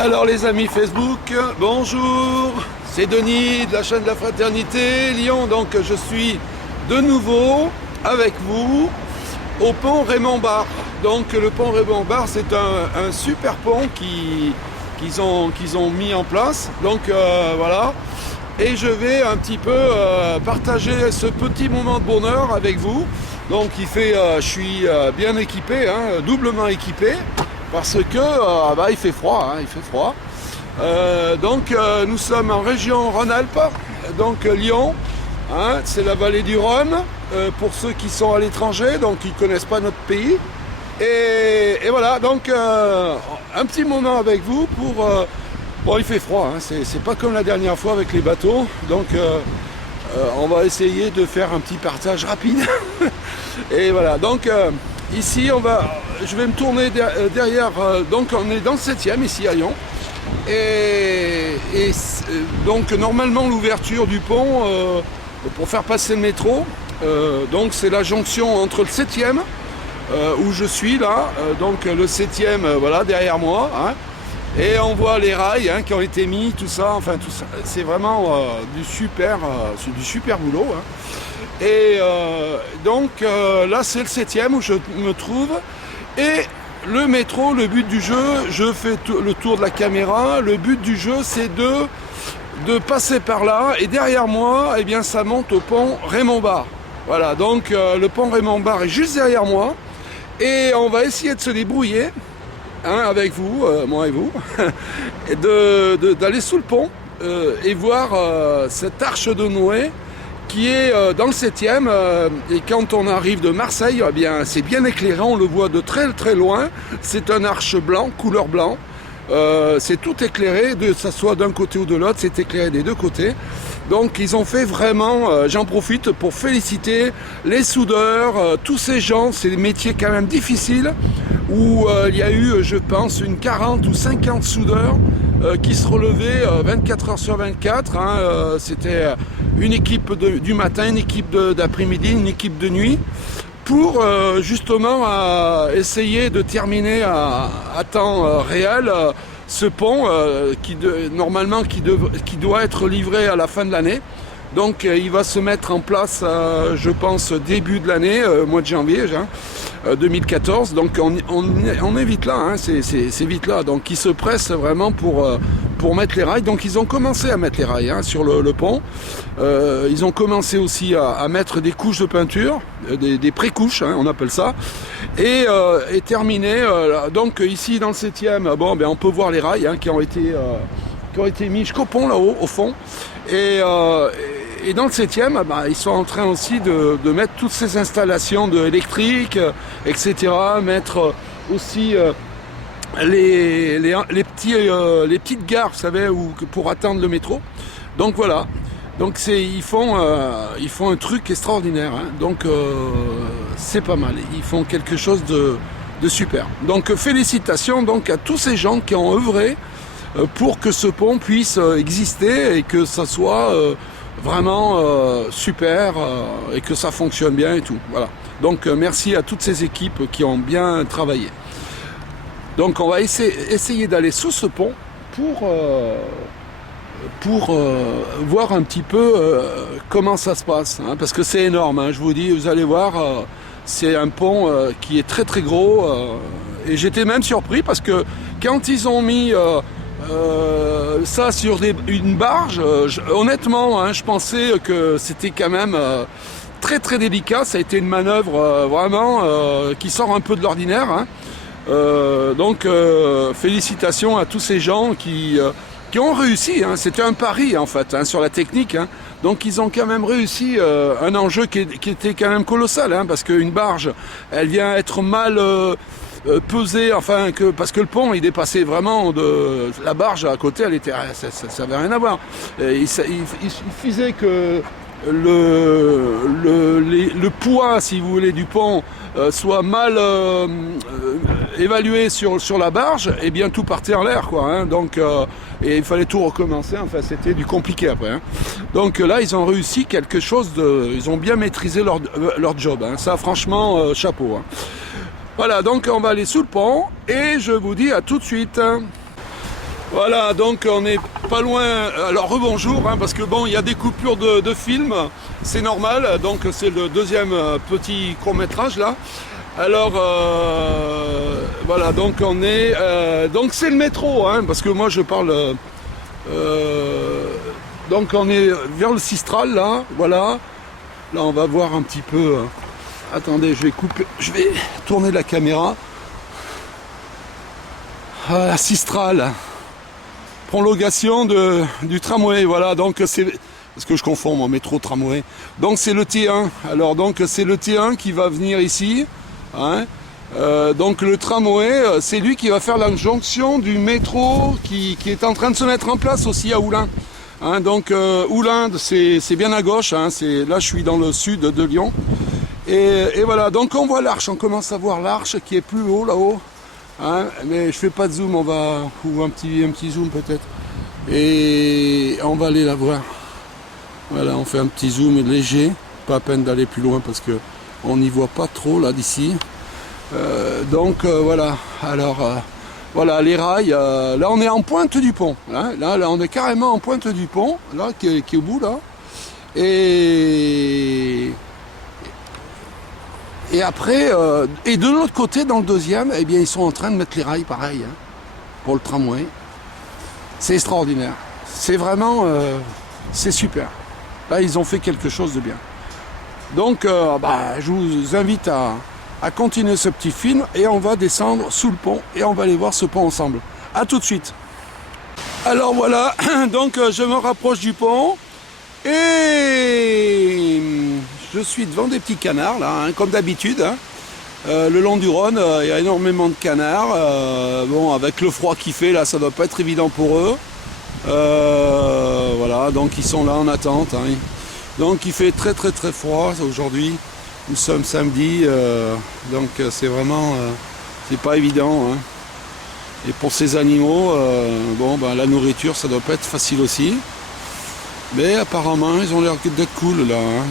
Alors les amis Facebook, bonjour, c'est Denis de la chaîne de la Fraternité Lyon. Donc je suis de nouveau avec vous au pont Raymond-Barre. Donc le pont Raymond-Barre, c'est un super pont qu'ils ont mis en place. Donc voilà, et je vais un petit peu partager ce petit moment de bonheur avec vous. Donc je suis bien équipé, doublement équipé. Parce que il fait froid, il fait froid. Donc nous sommes en région Rhône-Alpes, donc Lyon, c'est la vallée du Rhône, pour ceux qui sont à l'étranger, donc qui ne connaissent pas notre pays. Et voilà, donc un petit moment avec vous pour... bon, il fait froid, c'est pas comme la dernière fois avec les bateaux, donc on va essayer de faire un petit partage rapide. Et voilà, donc... ici, je vais me tourner derrière, donc on est dans le 7e ici à Lyon. Et donc normalement l'ouverture du pont pour faire passer le métro, donc c'est la jonction entre le 7e où je suis là, donc le 7e voilà derrière moi. Et on voit les rails qui ont été mis, tout ça, enfin tout ça, c'est vraiment du super boulot. Et donc là c'est le 7e où je me trouve. Et le métro, le but du jeu, je fais le tour de la caméra, le but du jeu c'est de passer par là. Et derrière moi, eh bien, ça monte au pont Raymond-Barre. Voilà, donc le pont Raymond-Barre est juste derrière moi. Et on va essayer de se débrouiller avec vous, moi et vous, et d'aller sous le pont et voir cette arche de Noé qui est dans le 7e, et quand on arrive de Marseille, eh bien, c'est bien éclairé, on le voit de très très loin. C'est un arche blanc, couleur blanc, c'est tout éclairé, que ça soit d'un côté ou de l'autre, c'est éclairé des deux côtés. Donc ils ont fait vraiment, j'en profite pour féliciter les soudeurs, tous ces gens, c'est des métiers quand même difficiles, où il y a eu, je pense, une 40 ou 50 soudeurs qui se relevaient 24 heures sur 24. C'était une équipe du matin, une équipe d'après-midi, une équipe de nuit, pour justement essayer de terminer à temps réel ce pont qui doit être livré à la fin de l'année. Donc il va se mettre en place, je pense, début de l'année, mois de janvier 2014. Donc on est vite là, c'est vite là. Donc ils se pressent vraiment pour mettre les rails. Donc ils ont commencé à mettre les rails sur le pont. Ils ont commencé aussi à mettre des couches de peinture, des pré-couches, on appelle ça. Et terminé. Donc ici dans le 7e, on peut voir les rails qui ont été mis jusqu'au pont là-haut, au fond. Et dans le 7e, ils sont en train aussi de mettre toutes ces installations électriques, etc. Mettre aussi les petites gares, vous savez, pour attendre le métro. Donc voilà. Donc ils font un truc extraordinaire. Donc c'est pas mal. Ils font quelque chose de super. Donc félicitations donc à tous ces gens qui ont œuvré pour que ce pont puisse exister et que ça soit vraiment super et que ça fonctionne bien et tout. Voilà. Donc merci à toutes ces équipes qui ont bien travaillé. Donc on va essayer d'aller sous ce pont pour voir un petit peu comment ça se passe, parce que c'est énorme, je vous dis, vous allez voir, c'est un pont qui est très très gros, et j'étais même surpris parce que quand ils ont mis ça sur une barge, honnêtement, je pensais que c'était quand même très très délicat. Ça a été une manœuvre vraiment qui sort un peu de l'ordinaire. Donc félicitations à tous ces gens qui ont réussi. C'était un pari en fait sur la technique. Donc ils ont quand même réussi un enjeu qui était quand même colossal, parce qu'une barge, elle vient être mal pesée, parce que le pont il dépassait vraiment de la barge à côté, ça avait rien à voir. Il suffisait que le poids, si vous voulez, du pont soit mal évalué sur la barge, et bien tout partait en l'air, donc et il fallait tout recommencer. C'était du compliqué après. Donc là ils ont réussi quelque chose ils ont bien maîtrisé leur job, ça franchement chapeau. Voilà, donc on va aller sous le pont et je vous dis à tout de suite. Voilà, donc on n'est pas loin. Alors rebonjour, hein, parce que bon, il y a des coupures de film, c'est normal. Donc c'est le deuxième petit court-métrage là. Alors voilà, donc on est, donc c'est le métro, hein, parce que moi je parle. Donc on est vers le Sistral là, voilà. Là on va voir un petit peu. Attendez, je vais tourner la caméra. Ah, Sistral. Prolongation du tramway, voilà, donc c'est, parce que je confonds mon métro tramway, donc c'est le T1, alors donc c'est le T1 qui va venir ici, hein. Donc le tramway, c'est lui qui va faire la jonction du métro qui est en train de se mettre en place aussi à Oulin, hein. Donc Oulin, c'est bien à gauche, hein, là je suis dans le sud de Lyon, et voilà, donc on voit l'arche, on commence à voir l'arche qui est plus haut là-haut. Hein, mais je fais pas de zoom, ou un petit zoom peut-être, et on va aller la voir. Voilà, on fait un petit zoom léger, pas à peine d'aller plus loin parce que on n'y voit pas trop là d'ici. Donc voilà, alors voilà les rails, là on est en pointe du pont, hein, là on est carrément en pointe du pont, là qui est au bout là, et après, et de l'autre côté, dans le deuxième, eh bien, ils sont en train de mettre les rails pareil, hein, pour le tramway. C'est extraordinaire. C'est vraiment, c'est super. Là, ils ont fait quelque chose de bien. Donc, je vous invite à continuer ce petit film et on va descendre sous le pont et on va aller voir ce pont ensemble. A tout de suite. Alors voilà, donc je me rapproche du pont et je suis devant des petits canards là, hein, comme d'habitude. Hein. Le long du Rhône, il y a énormément de canards. Bon, avec le froid qu'il fait là, ça doit pas être évident pour eux. Voilà, donc ils sont là en attente. Hein. Donc il fait très très très froid aujourd'hui. Nous sommes samedi, donc c'est vraiment, c'est pas évident. Hein. Et pour ces animaux, la nourriture, ça doit pas être facile aussi. Mais apparemment, ils ont l'air d'être cool là. Hein.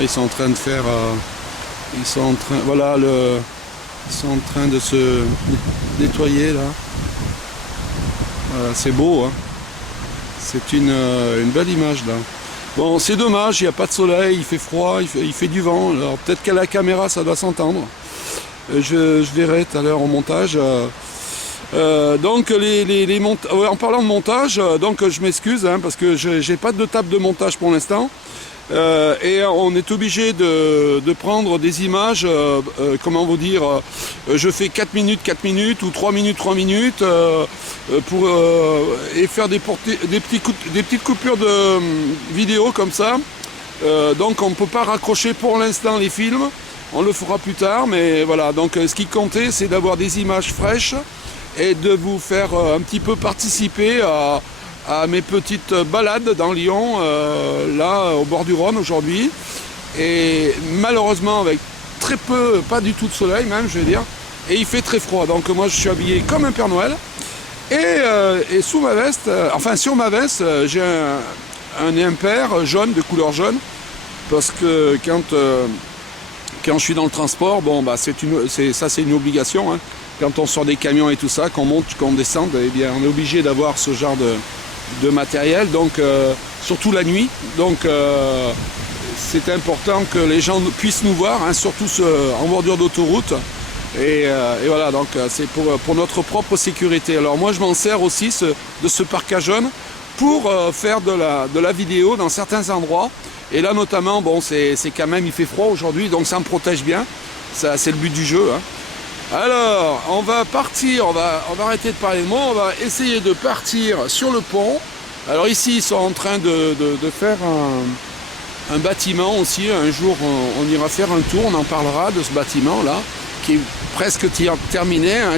Ils sont en train de faire, ils sont en train de se nettoyer là. Voilà, c'est beau, hein. C'est une belle image là. Bon, c'est dommage, il n'y a pas de soleil, il fait froid, il fait du vent. Alors peut-être qu'à la caméra ça doit s'entendre. Je verrai tout à l'heure au montage. Donc en parlant de montage, donc je m'excuse hein, parce que j'ai pas de table de montage pour l'instant. Et on est obligé de prendre des images, comment vous dire, je fais 4 minutes ou 3 minutes et faire des petites coupures de vidéo comme ça. Donc on ne peut pas raccrocher pour l'instant les films, on le fera plus tard, mais voilà, donc ce qui comptait c'est d'avoir des images fraîches et de vous faire un petit peu participer à mes petites balades dans Lyon, là au bord du Rhône aujourd'hui, et malheureusement avec très peu, pas du tout de soleil même je vais dire, et il fait très froid, donc moi je suis habillé comme un Père Noël, et sous ma veste, sur ma veste, j'ai un impair jaune, de couleur jaune, parce que quand je suis dans le transport, c'est une obligation, hein. Quand on sort des camions et tout ça, qu'on monte, qu'on descende, eh bien on est obligé d'avoir ce genre de matériel, donc surtout la nuit, donc c'est important que les gens puissent nous voir, hein, surtout en bordure d'autoroute, et voilà, donc c'est pour notre propre sécurité. Alors moi je m'en sers aussi de ce parka jaune pour faire de la vidéo dans certains endroits, et là notamment, bon c'est quand même, il fait froid aujourd'hui, donc ça me protège bien, ça c'est le but du jeu, hein. Alors, on va partir, on va arrêter de parler de moi, on va essayer de partir sur le pont. Alors ici, ils sont en train de faire un bâtiment aussi. Un jour, on ira faire un tour, on en parlera de ce bâtiment-là, qui est presque terminé. Hein,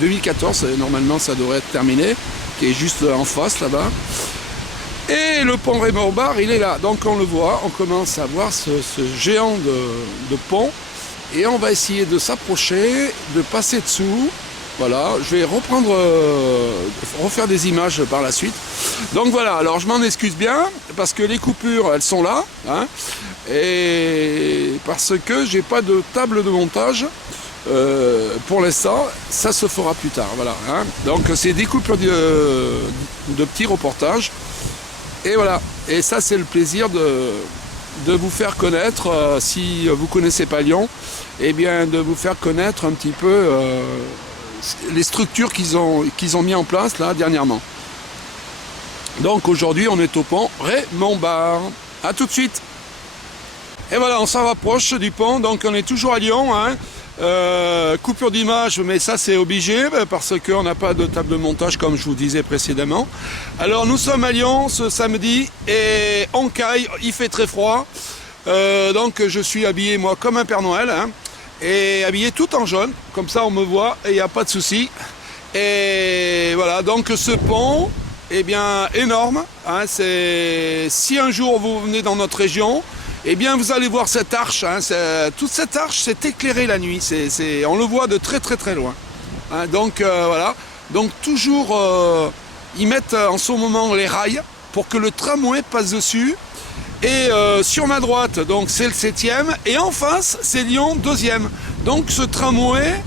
2014, normalement, ça devrait être terminé, qui est juste en face, là-bas. Et le pont Raymond-Barre, il est là. Donc on le voit, on commence à voir ce géant de pont. Et on va essayer de s'approcher, de passer dessous. Voilà, je vais refaire des images par la suite. Donc voilà, alors je m'en excuse bien, parce que les coupures, elles sont là. Hein, et parce que j'ai pas de table de montage. pour l'instant, ça se fera plus tard. Voilà, hein. Donc c'est des coupures de petits reportages. Et voilà. Et ça, c'est le plaisir de vous faire connaître, si vous ne connaissez pas Lyon, eh bien de vous faire connaître un petit peu les structures qu'ils ont mis en place là dernièrement. Donc aujourd'hui, on est au pont Raymond Barre. A tout de suite. Et voilà, on s'en rapproche du pont, donc on est toujours à Lyon, hein. Coupure d'image, mais ça c'est obligé parce qu'on n'a pas de table de montage comme je vous disais précédemment. Alors nous sommes à Lyon ce samedi et on caille, il fait très froid, donc je suis habillé moi comme un Père Noël, hein, et habillé tout en jaune, comme ça on me voit et il n'y a pas de souci. Et voilà, donc ce pont, eh bien énorme, hein, si un jour vous venez dans notre région, eh bien vous allez voir cette arche, hein, toute cette arche c'est éclairé la nuit, on le voit de très très très loin, hein, donc voilà, donc toujours ils mettent en ce moment les rails pour que le tramway passe dessus, et sur ma droite donc c'est le 7e et en face c'est Lyon 2e, donc ce tramway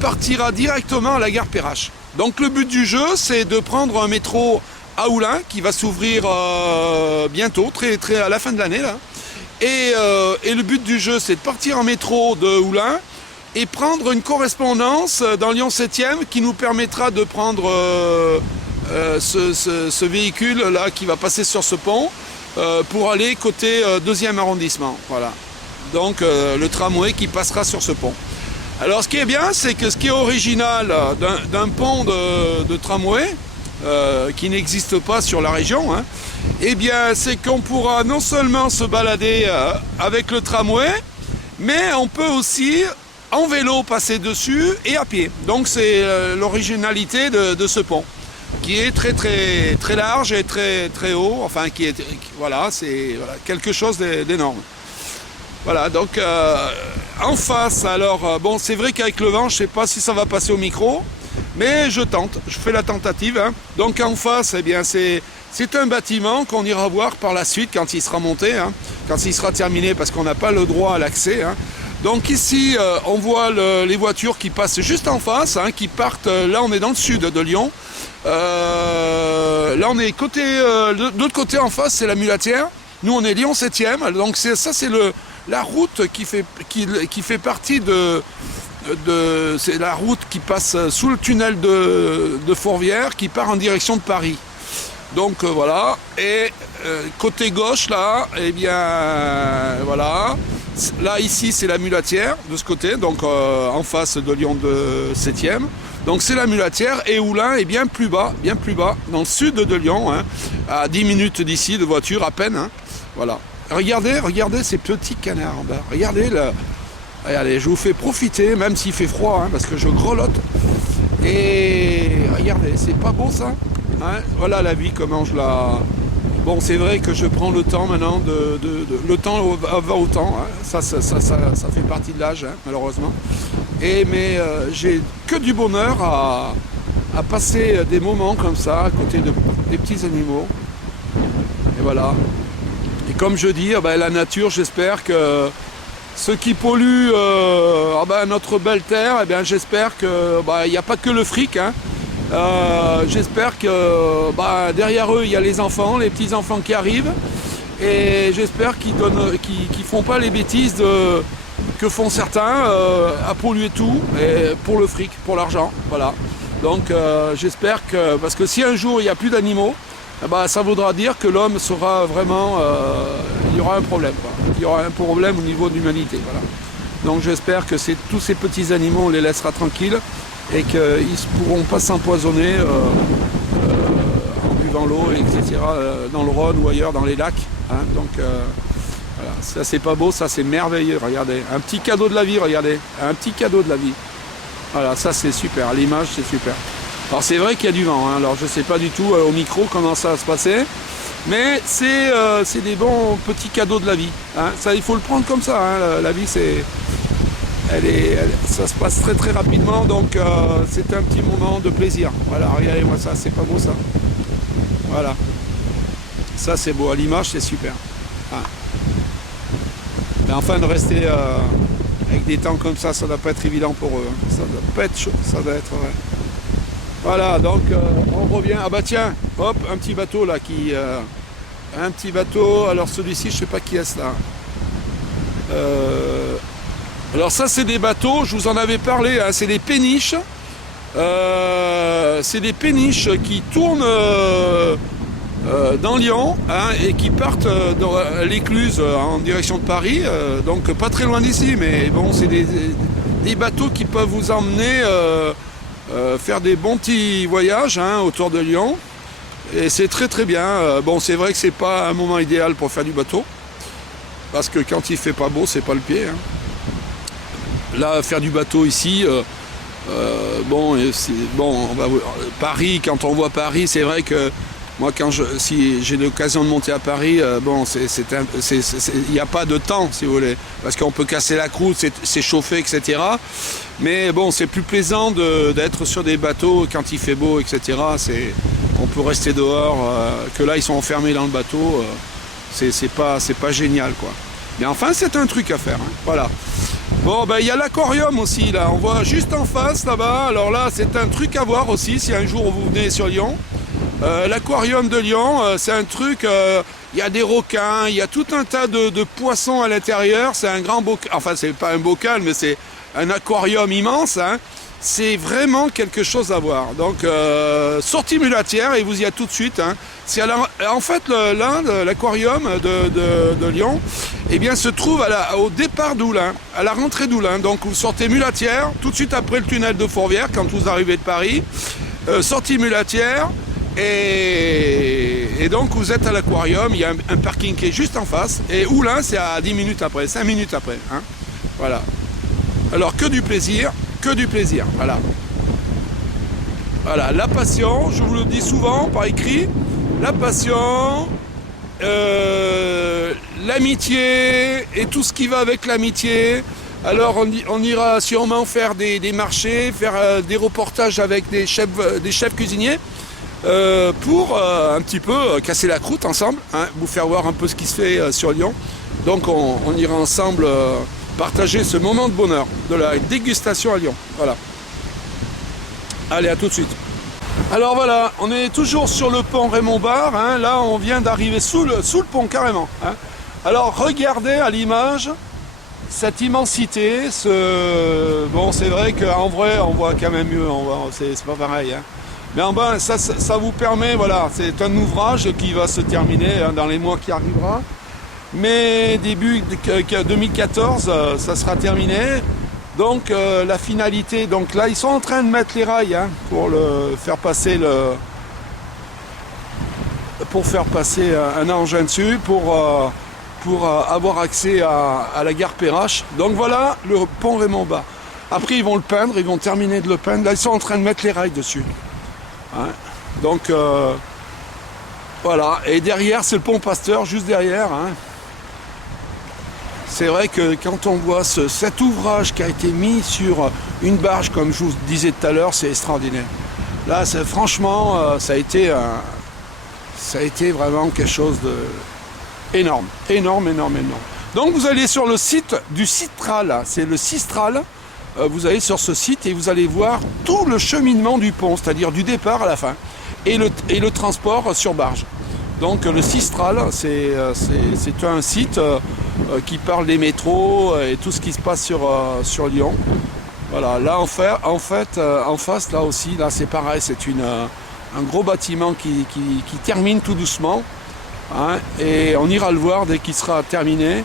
partira directement à la gare Perrache. Donc le but du jeu c'est de prendre un métro à Oulin qui va s'ouvrir bientôt, très à la fin de l'année là. Et le but du jeu, c'est de partir en métro de Oulin et prendre une correspondance dans Lyon 7e qui nous permettra de prendre ce véhicule-là qui va passer sur ce pont pour aller côté 2e arrondissement. Voilà. Donc le tramway qui passera sur ce pont. Alors ce qui est bien, c'est que ce qui est original d'un pont de tramway, qui n'existe pas sur la région, hein, eh bien c'est qu'on pourra non seulement se balader avec le tramway, mais on peut aussi en vélo passer dessus et à pied. Donc c'est l'originalité de ce pont, qui est très très très large et très très haut, enfin voilà, c'est quelque chose d'énorme. Voilà, donc en face, alors bon, c'est vrai qu'avec le vent, je ne sais pas si ça va passer au micro, mais je fais la tentative, hein. Donc en face, eh bien c'est un bâtiment qu'on ira voir par la suite quand il sera monté, hein, quand il sera terminé, parce qu'on n'a pas le droit à l'accès, hein. Donc ici, on voit les voitures qui passent juste en face, hein, qui partent, là on est dans le sud de Lyon, là on est côté, de l'autre côté en face c'est la Mulatière, nous on est Lyon 7e, donc ça c'est la route qui fait partie c'est la route qui passe sous le tunnel de Fourvière qui part en direction de Paris. Donc voilà, et côté gauche là, eh bien voilà, là ici c'est la Mulatière de ce côté, donc en face de Lyon 7e. Donc c'est la Mulatière, et Oulin est bien plus bas, dans le sud de Lyon, hein, à 10 minutes d'ici de voiture à peine, hein, voilà. Regardez ces petits canards en bas. Regardez, je vous fais profiter, même s'il fait froid, hein, parce que je grelotte. Et regardez, c'est pas beau ça, hein. Voilà la vie, comment je la... Bon, c'est vrai que je prends le temps maintenant, le temps va au temps, hein. Ça fait partie de l'âge, hein, malheureusement. Mais j'ai que du bonheur à passer des moments comme ça, à côté des petits animaux. Et voilà. Et comme je dis, la nature, j'espère que ceux qui polluent notre belle terre, j'espère qu'il n'y a pas que le fric, hein. J'espère que derrière eux, il y a les enfants, les petits-enfants qui arrivent. Et j'espère qu'ils ne font pas les bêtises que font certains à polluer tout et pour le fric, pour l'argent. Voilà. Donc j'espère que... Parce que si un jour il n'y a plus d'animaux, ça voudra dire que l'homme sera vraiment... il y aura un problème, quoi. Il y aura un problème au niveau de l'humanité. Voilà. Donc j'espère que tous ces petits animaux, on les laissera tranquilles et qu'ils ne pourront pas s'empoisonner en buvant l'eau, etc., dans le Rhône ou ailleurs, dans les lacs, hein. Donc voilà, ça c'est pas beau, ça c'est merveilleux, regardez. Un petit cadeau de la vie, regardez. Un petit cadeau de la vie. Voilà, ça c'est super, l'image c'est super. Alors c'est vrai qu'il y a du vent, hein. Alors je ne sais pas du tout au micro comment ça va se passer, mais c'est des bons petits cadeaux de la vie, hein. Ça, il faut le prendre comme ça, hein. La vie, ça se passe très très rapidement, donc c'est un petit moment de plaisir. Voilà, regardez-moi ça, c'est pas beau ça. Voilà, ça c'est beau, à l'image c'est super. Ah. Mais enfin de rester avec des temps comme ça doit pas être évident pour eux. Hein. Ça doit pas être chaud, ça doit être... Voilà, donc on revient. Ah bah tiens, hop, un petit bateau là qui... un petit bateau, alors celui-ci, je sais pas qui est-ce là. Alors ça c'est des bateaux, je vous en avais parlé, hein, c'est des péniches. C'est des péniches qui tournent dans Lyon, hein, et qui partent dans l'Écluse en direction de Paris, donc pas très loin d'ici, mais bon, c'est des bateaux qui peuvent vous emmener faire des bons petits voyages, hein, autour de Lyon, et c'est très très bien. Bon, c'est vrai que c'est pas un moment idéal pour faire du bateau, parce que quand il fait pas beau, c'est pas le pied, hein. Là, faire du bateau ici, bon, on va, Paris, quand on voit Paris, c'est vrai que moi, si j'ai l'occasion de monter à Paris, bon, il n'y a pas de temps, si vous voulez, parce qu'on peut casser la croûte, s'échauffer, etc. Mais bon, c'est plus plaisant d'être sur des bateaux quand il fait beau, etc. On peut rester dehors, que là, ils sont enfermés dans le bateau, c'est pas génial, quoi. Mais enfin, c'est un truc à faire, hein, voilà. Bon, ben il y a l'aquarium aussi, là, on voit juste en face, là-bas. Alors là, c'est un truc à voir aussi, si un jour vous venez sur Lyon. L'aquarium de Lyon, c'est un truc, il y a des requins, il y a tout un tas de poissons à l'intérieur. C'est un grand bocal, enfin, c'est pas un bocal, mais c'est un aquarium immense, hein. C'est vraiment quelque chose à voir. Donc, sortie mulatière, et vous y êtes tout de suite, hein. En fait, l'aquarium de Lyon, eh bien, se trouve au départ d'Oulin, à la rentrée d'Oulin. Donc, vous sortez mulatière, tout de suite après le tunnel de Fourvière, quand vous arrivez de Paris. Sortie mulatière, et donc, vous êtes à l'aquarium. Il y a un parking qui est juste en face. Et Oulin, c'est à 10 minutes après, 5 minutes après, hein. Voilà. Alors, que du plaisir, voilà. Voilà, la passion, je vous le dis souvent par écrit, la passion, l'amitié et tout ce qui va avec l'amitié. Alors on ira sûrement faire des marchés, faire des reportages avec des chefs cuisiniers, pour un petit peu casser la croûte ensemble, hein, vous faire voir un peu ce qui se fait sur Lyon. Donc on ira ensemble partager ce moment de bonheur de la dégustation à Lyon. Voilà. Allez, à tout de suite. Alors voilà, on est toujours sur le pont Raymond Barre, hein. Là, on vient d'arriver sous le pont carrément, hein. Alors, regardez à l'image cette immensité. Bon, c'est vrai qu'en vrai, on voit quand même mieux. C'est pas pareil, hein. Mais en bas, ça vous permet, voilà, c'est un ouvrage qui va se terminer, hein, dans les mois qui arrivera. Mais début 2014, ça sera terminé. Donc la finalité, donc là ils sont en train de mettre les rails, hein, pour faire passer un engin dessus pour avoir accès à la gare Perrache. Donc voilà le pont Raymond Barre. Après ils vont le peindre, ils vont terminer de le peindre. Là ils sont en train de mettre les rails dessus, hein. Donc voilà, et derrière c'est le pont Pasteur, juste derrière, hein. C'est vrai que quand on voit cet ouvrage qui a été mis sur une barge, comme je vous disais tout à l'heure, c'est extraordinaire. Là, franchement, ça a été vraiment quelque chose d'énorme. Énorme. Donc vous allez sur le site du Citral, c'est le Cistral. Vous allez sur ce site et vous allez voir tout le cheminement du pont, c'est-à-dire du départ à la fin, et le transport sur barge. Donc le Cistral, c'est un site qui parle des métros et tout ce qui se passe sur Lyon. Voilà, là en fait, en face, là aussi, là c'est pareil, c'est un gros bâtiment qui termine tout doucement, hein, et on ira le voir dès qu'il sera terminé.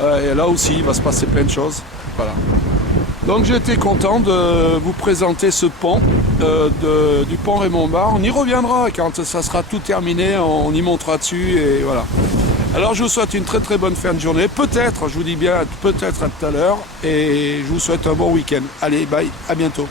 Et là aussi, il va se passer plein de choses. Voilà. Donc j'étais content de vous présenter ce pont, du pont Raymond Barre. On y reviendra quand ça sera tout terminé, on y montera dessus, et voilà. Alors je vous souhaite une très très bonne fin de journée, peut-être, je vous dis bien peut-être à tout à l'heure, et je vous souhaite un bon week-end. Allez, bye, à bientôt.